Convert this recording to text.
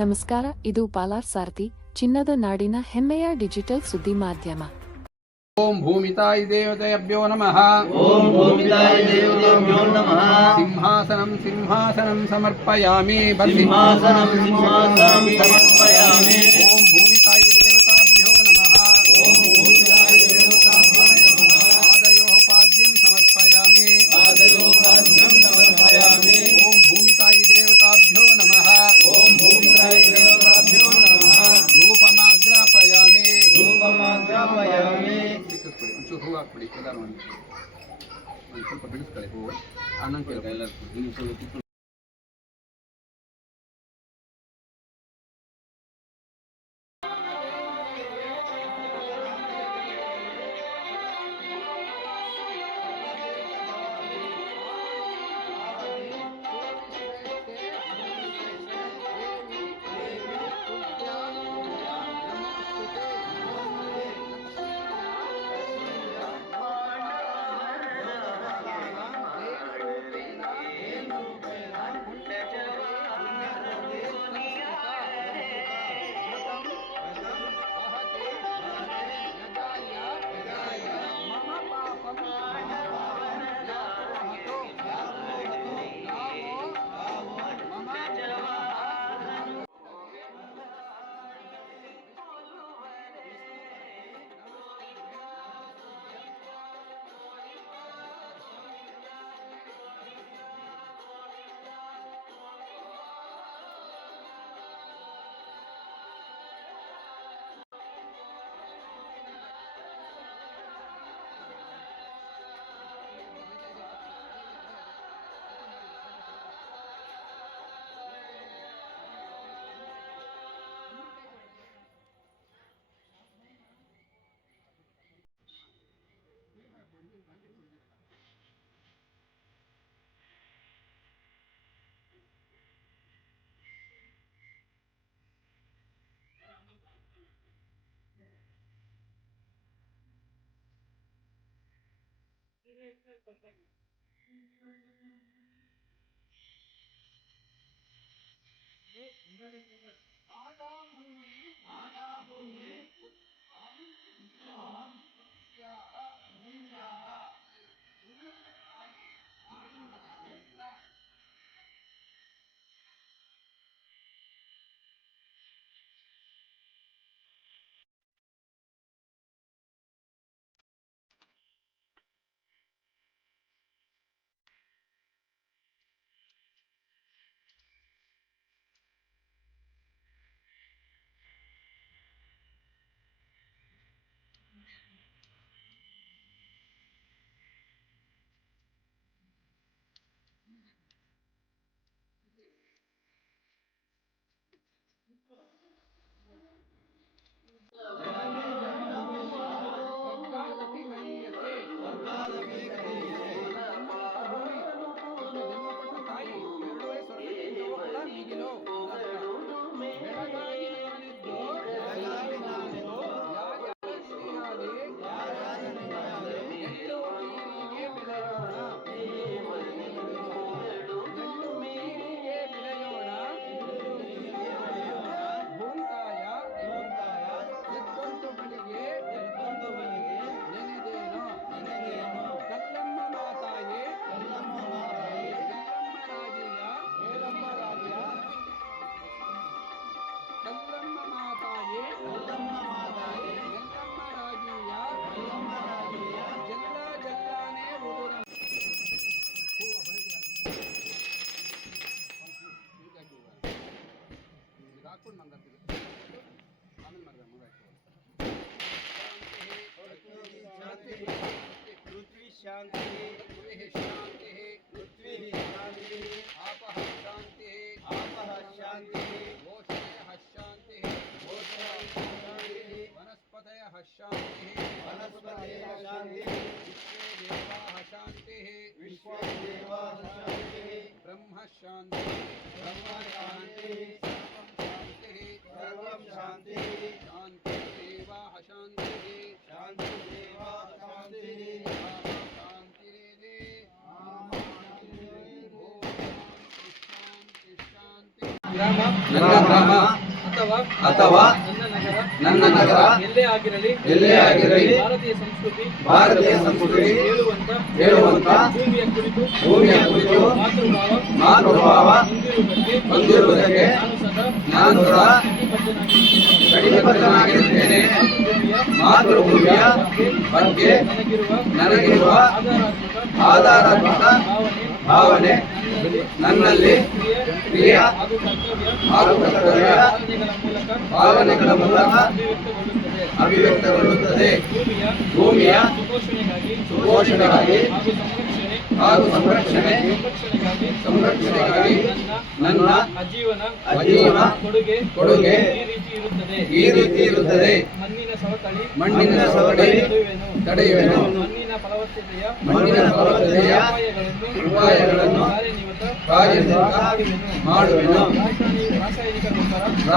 ನಮಸ್ಕಾರ, ಇದು ಪಾಲಾರ್ ಸಾರಥಿ, ಚಿನ್ನದ ನಾಡಿನ ಹೆಮ್ಮೆಯ ಡಿಜಿಟಲ್ ಸುದ್ದಿ ಮಾಧ್ಯಮ. ಓಂ ಭೂಮಿತಾಯ ದೇವತೆಭ್ಯೋ ನಮಃ. ಓಂ ಭೂಮಿತಾಯ ದೇವತೆಭ್ಯೋ ನಮಃ. ಸಿಂಹಾಸನಂ ಸಿಂಹಾಸನಂ ಸಮರ್ಪಯಾಮಿ. ಸಿಂಹಾಸನಂ ಸಿಂಹಾಸನಂ ಸಮರ್ಪಯಾಮಿ. ಓಂ ಭೂಮಿತಾಯ ದೇವತಾಭ್ಯೋ ನಮಃ. ಓಂ ಭೂಮಿತಾಯ ದೇವತಾಭ್ಯೋ ನಮಃ. ಆದಯೋಃ ಪಾದ್ಯಂ ಸಮರ್ಪಯಾಮಿ. ಆದಯೋಃ ಪಾದ್ಯಂ ಸಮರ್ಪಯಾಮಿ. ಓಂ ಭೂಮಿತಾಯ ದೇವತಾಭ್ಯೋ ನಮಃ. ಓಂ ಭೂಮಿತಾಯ ದೇವತಾಭ್ಯೋ ನಮಃ. ಧೂಪಮಾಗ್ರಾಪಯಾಮಿ. ಧೂಪಮಾಗ್ರಾಪಯಾಮಿ. ಒಂಚೂರು ಹೂವು ಹಾಕ್ಬಿಡಿ. ಒಂದು ಸ್ವಲ್ಪ ಬಿಡಿಸ್ಕೊಳ್ಳಿ ಹೂವು. ಅಣ್ಣಂಗೆ ಎಲ್ಲರೂ ಗ್ರಾಮ ಅಥವಾ ನನ್ನ ನಗರ ಎಲ್ಲೇ ಆಗಿರಲಿ ಭಾರತೀಯ ಸಂಸ್ಕೃತಿ ಹೇಳುವಂತ ಭೂಮಿಯ ಕುರಿತು ಮಾತೃಭಾವ ಹೊಂದಿರುವುದಕ್ಕೆ ನಾನು ಸದಾ ಕಟಿಬದ್ಧನಾಗಿರುತ್ತೇನೆ. ಮಾತೃಭೂಮಿಯ ಬಗ್ಗೆ ನನಗಿರುವ ಆಧಾರಾತ್ಮಕ ಭಾವನೆ ನನ್ನಲ್ಲಿ ಕ್ರಿಯೆ ಹಾಗೂ ಕರ್ತವ್ಯ ಭಾವನೆಗಳ ಮೂಲಕ ಅಭಿವ್ಯಕ್ತಗೊಳ್ಳುತ್ತದೆ. ಭೂಮಿಯ ಸುಪೋಷಣೆಗಾಗಿ ಹಾಗೂ ಸಂರಕ್ಷಣೆಗಾಗಿ ನನ್ನ ಅಜೀವನ ಕೊಡುಗೆ ಈ ರೀತಿ ಇರುತ್ತದೆ. ಮಣ್ಣಿನ ಸವಕಳಿ ತಡೆಯುವೆನು. ಮಣ್ಣಿನ ಫಲವತ್ತತೆಯ ಉಪಾಯಗಳನ್ನು ಕಾರ್ಯನಿರತ ಮಾಡುವೆನು.